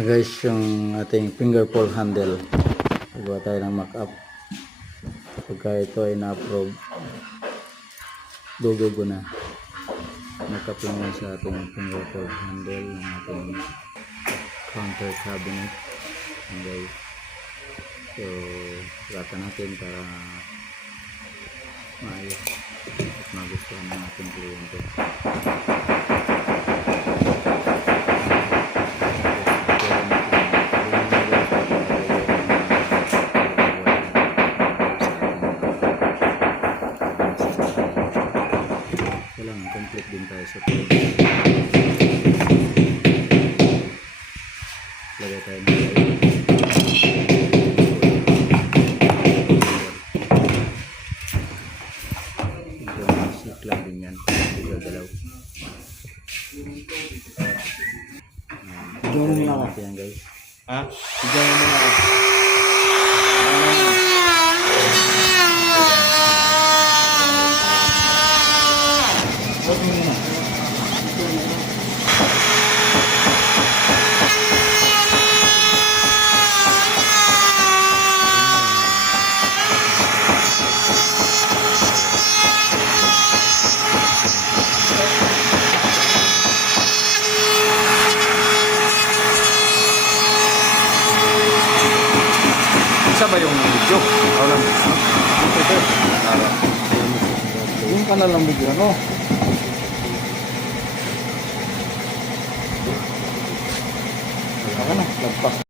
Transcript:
Guys, yung ating finger pull handle, gawa tayo ng mock up. Pagka ito ay na-approve, go na. Mock up lang yan sa ating finger pull handle ng ating counter cabinet. Guys, so rata natin para maayos at magustuhan ng ating kliyente. Kailangan complete din tayo sa tulog. Lagay tayo ng sit lang din yan. Gagalaw. Diyan mo na ako. Yan guys. Ha? Diyan mo na ako. Huwag mo na. Isa ba yung video? Ako lang. Ito. Yung kanal ng video, ano? Ako na, lagpas.